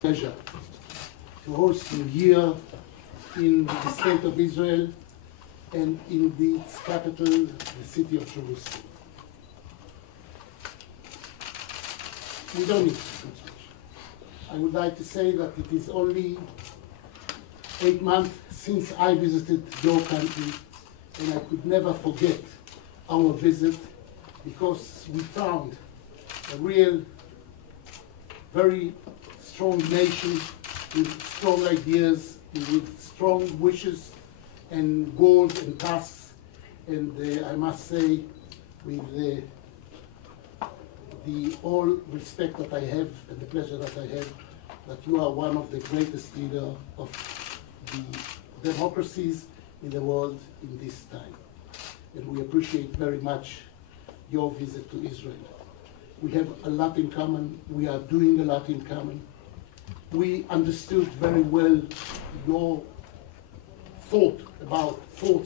Pleasure to host you here in the State of Israel and in its capital, the city of Jerusalem. We don't need to much. I would like to say that it is only 8 months since I visited your country, and I could never forget our visit because we found a real, very strong nation with strong ideas, with strong wishes and goals and tasks, and I must say, with the all respect that I have and the pleasure that I have, that you are one of the greatest leaders of the democracies in the world in this time. And we appreciate very much your visit to Israel. We have a lot in common. We are doing a lot in common. We understood very well your thoughts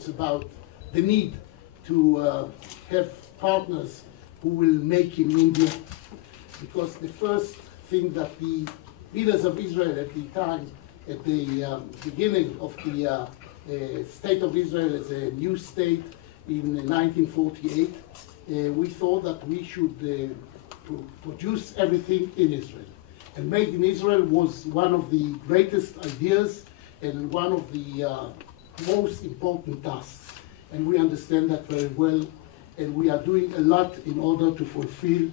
about the need to have partners who will make in India, because the first thing that the leaders of Israel at the time, at the beginning of the State of Israel as a new state in 1948, we thought that we should produce everything in Israel. And Made in Israel was one of the greatest ideas and one of the most important tasks. And we understand that very well, and we are doing a lot in order to fulfill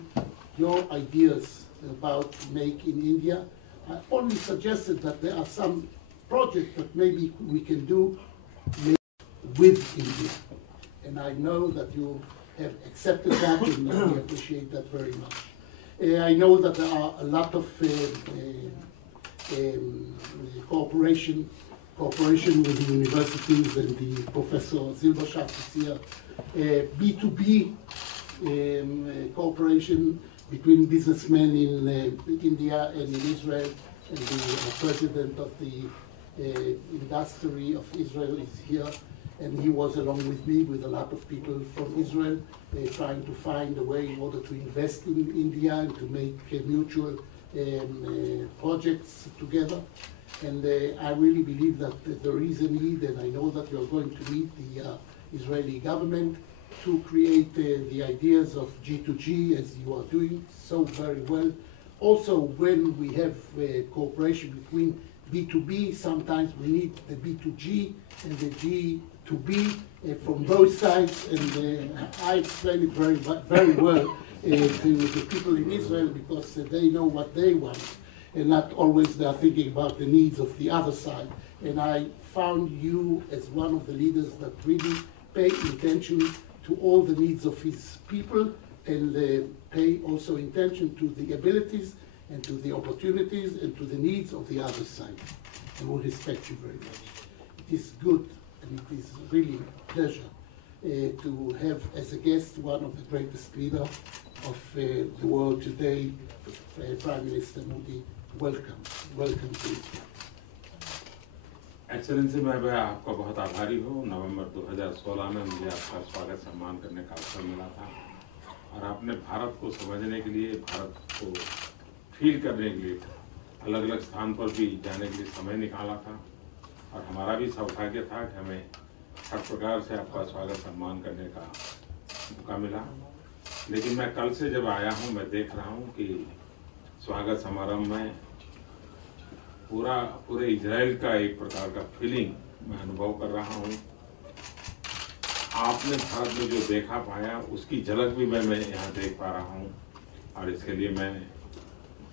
your ideas about Make in India. I only suggested that there are some projects that maybe we can do with India. And I know that you have accepted that, and we appreciate that very much. I know that there are a lot of cooperation with the universities, and the Professor Zilberschatz is here. B2B cooperation between businessmen in India and in Israel, and the president of the industry of Israel is here, and he was along with me with a lot of people from Israel, trying to find a way in order to invest in India and to make mutual projects together. And I really believe that there is a need, and I know that you are going to meet the Israeli government to create the ideas of G2G, as you are doing so very well. Also, when we have cooperation between B2B, sometimes we need the B2G and the G2B from both sides, and I explain it very well to the people in Israel, because they know what they want, and not always they are thinking about the needs of the other side. And I found you as one of the leaders that really pay attention to all the needs of his people, and pay also attention to the abilities and to the opportunities and to the needs of the other side. And we respect you very much. It is good, and it is really a pleasure to have as a guest one of the greatest leaders of the world today, Prime Minister Modi. Welcome. Welcome to Israel. Excellency, मैं आपका बहुत आभारी हूँ। नवंबर 2016 में मुझे आपका स्वागत सम्मान करने का अवसर मिला था, और आपने भारत को समझने के लिए, भारत को फील करने के लिए अलग अलग स्थान पर भी जाने के लिए समय निकाला था, और हमारा भी सौभाग्य था कि हमें हर प्रकार से आपका स्वागत सम्मान करने का मौका मिला। लेकिन मैं कल से जब आया हूँ, मैं देख रहा हूँ कि स्वागत समारोह में पूरे इजराइल का एक प्रकार का फीलिंग मैं अनुभव कर रहा हूँ। आपने भारत में जो देखा पाया, उसकी झलक भी मैं यहाँ देख पा रहा हूँ, और इसके लिए मैं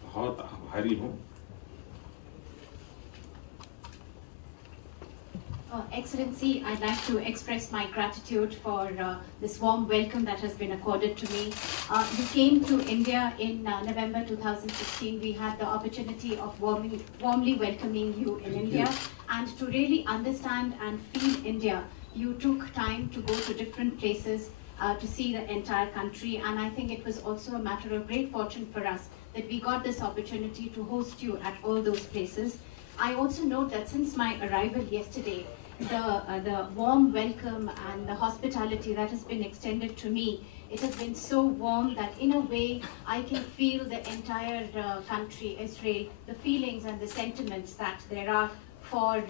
बहुत आभारी हूँ। Excellency, I'd like to express my gratitude for this warm welcome that has been accorded to me. You came to India in November 2016. We had the opportunity of warmly welcoming you in India. And to really understand and feel India, you took time to go to different places to see the entire country. And I think it was also a matter of great fortune for us that we got this opportunity to host you at all those places. I also note that since my arrival yesterday, the warm welcome and the hospitality that has been extended to me It has been so warm that in a way I can feel the entire country, Israel, the feelings and the sentiments that there are for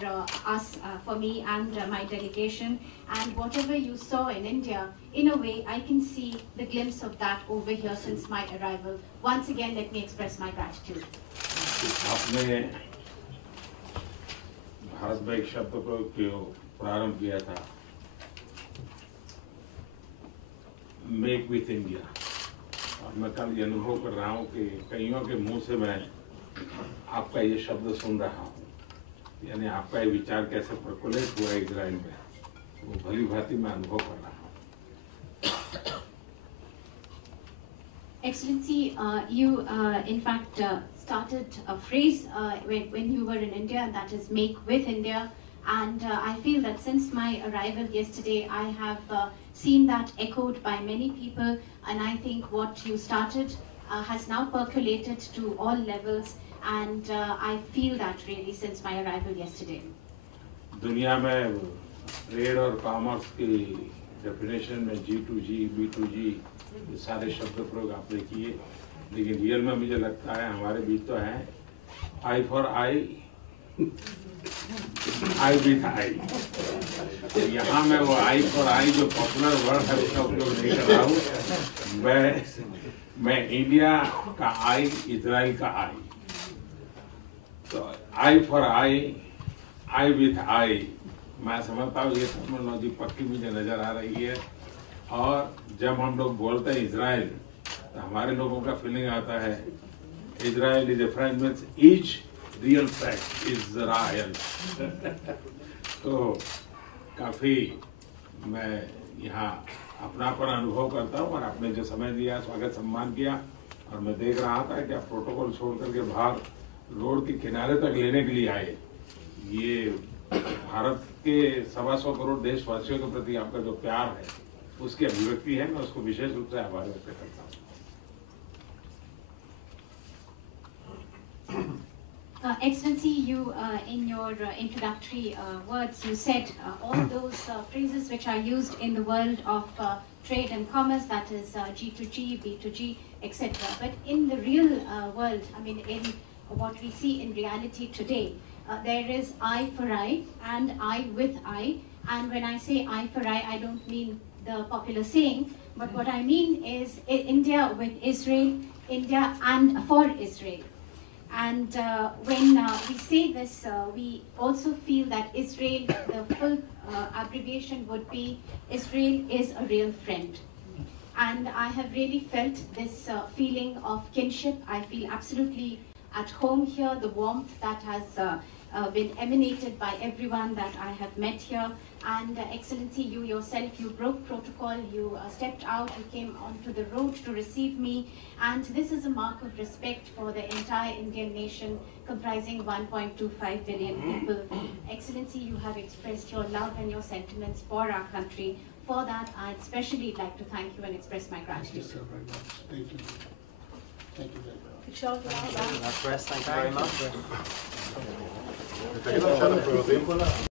us, for me and my delegation. And whatever you saw in India, in a way I can see the glimpse of that over here since my arrival. Once again, let me express my gratitude. आपने भारत में एक शब्द को क्यों प्रारंभ किया था, make with India, और मैं कल ये अनुभव कर रहा हूँ कि कईयों के मुंह से मैं आपका ये शब्द सुन रहा हूँ, यानी आपका ये विचार कैसे प्रकुलित हुआ इजराइल में, वो भली भांति मैं अनुभव कर रहा हूँ। Excellency, you in fact started a phrase when you were in India, and that is make with India. And I feel that since my arrival yesterday, I have seen that echoed by many people, and I think what you started has now percolated to all levels, and I feel that really since my arrival yesterday. दुनिया में trade और commerce की definition में G2G, B2G ये सारे शब्द प्रयोग आपने किए, लेकिन रियल में मुझे लगता है हमारे बीच तो है I for I, I with I. तो यहाँ मैं वो आई फॉर आई जो पॉपुलर वर्ड है उसका उपयोग नहीं कर रहा हूँ। मैं इंडिया का आई, इजराइल का आई। तो I for I, I with I, मैं समझता हूँ ये टेक्नोलॉजी पक्की मुझे नजर आ रही है। और जब हम लोग बोलते हैं इजराइल, तो हमारे लोगों का फीलिंग आता है Israel is a French means each real fact Israel. तो काफ़ी मैं यहाँ अपनापन अनुभव करता हूँ, और आपने जो समय दिया, स्वागत सम्मान किया, और मैं देख रहा था कि आप प्रोटोकॉल छोड़ करके बाहर रोड के किनारे तक लेने के लिए आए। ये भारत के 125 करोड़ देशवासियों के प्रति आपका जो प्यार है उसकी अभिव्यक्ति है। मैं उसको विशेष रूप से आभार व्यक्त करता हूँ। Excellency, you in your introductory words, you said all those phrases which are used in the world of trade and commerce, that is G2G, B2G, etc. But in the real world, I mean, in what we see in reality today, there is eye for eye and eye with eye. And when I say eye for eye, I don't mean the popular saying, but what I mean is India with Israel, India and for Israel. And when we say this, we also feel that Israel, the full abbreviation would be Israel is a real friend. And I have really felt this feeling of kinship. I feel absolutely at home here, the warmth that has been emanated by everyone that I have met here. And Excellency, you yourself, you broke protocol, you stepped out, you came onto the road to receive me. And this is a mark of respect for the entire Indian nation, comprising 1.25 billion people. Excellency, you have expressed your love and your sentiments for our country. For that, I'd especially like to thank you and express my gratitude. Thank you so very much. Thank you. Thank you very much. Thank you very much.